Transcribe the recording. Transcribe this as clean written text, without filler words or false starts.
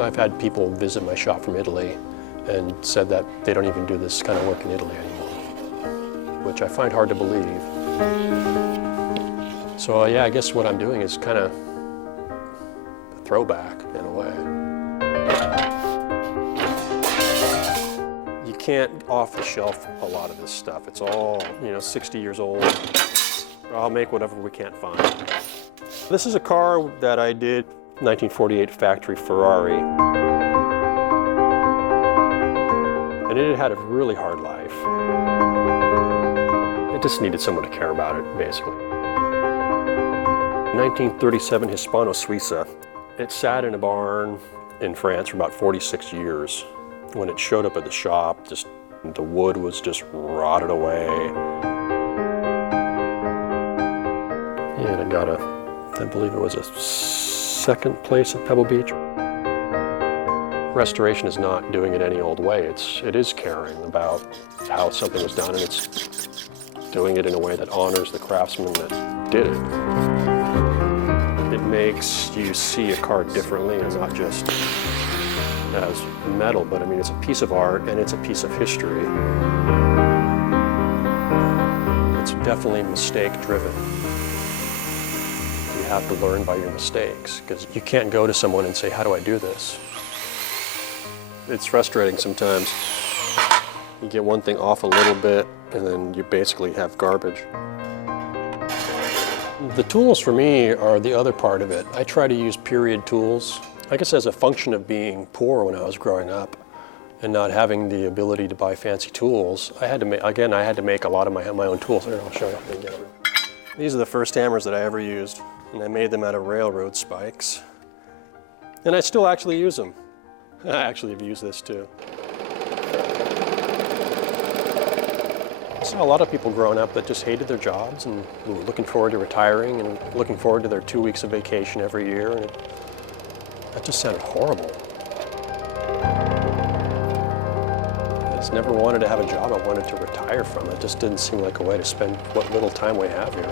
I've had people visit my shop from Italy and said that they don't even do this kind of work in Italy anymore, which I find hard to believe. So yeah, I guess what I'm doing is kind of a throwback in a way. You can't off the shelf a lot of this stuff. It's all, 60 years old. I'll make whatever we can't find. This is a car that I did 1948 factory Ferrari. And it had a really hard life. It just needed someone to care about it, basically. 1937 Hispano Suiza. It sat in a barn in France for about 46 years. When it showed up at the shop, the wood was just rotted away. And it got I believe it was a second place at Pebble Beach. Restoration is not doing it any old way. It is caring about how something was done, and it's doing it in a way that honors the craftsman that did it. It makes you see a car differently and not just as metal, but I mean, it's a piece of art and it's a piece of history. It's definitely mistake-driven. You have to learn by your mistakes, because you can't go to someone and say, how do I do this? It's frustrating sometimes. You get one thing off a little bit and then you basically have garbage. The tools for me are the other part of it. I try to use period tools. I guess as a function of being poor when I was growing up and not having the ability to buy fancy tools, I had to make a lot of my own tools. Here, I'll show you. These are the first hammers that I ever used, and I made them out of railroad spikes. And I still actually use them. I actually have used this too. I saw a lot of people growing up that just hated their jobs and were looking forward to retiring and looking forward to their 2 weeks of vacation every year, and that just sounded horrible. I just never wanted to have a job I wanted to retire from. It just didn't seem like a way to spend what little time we have here.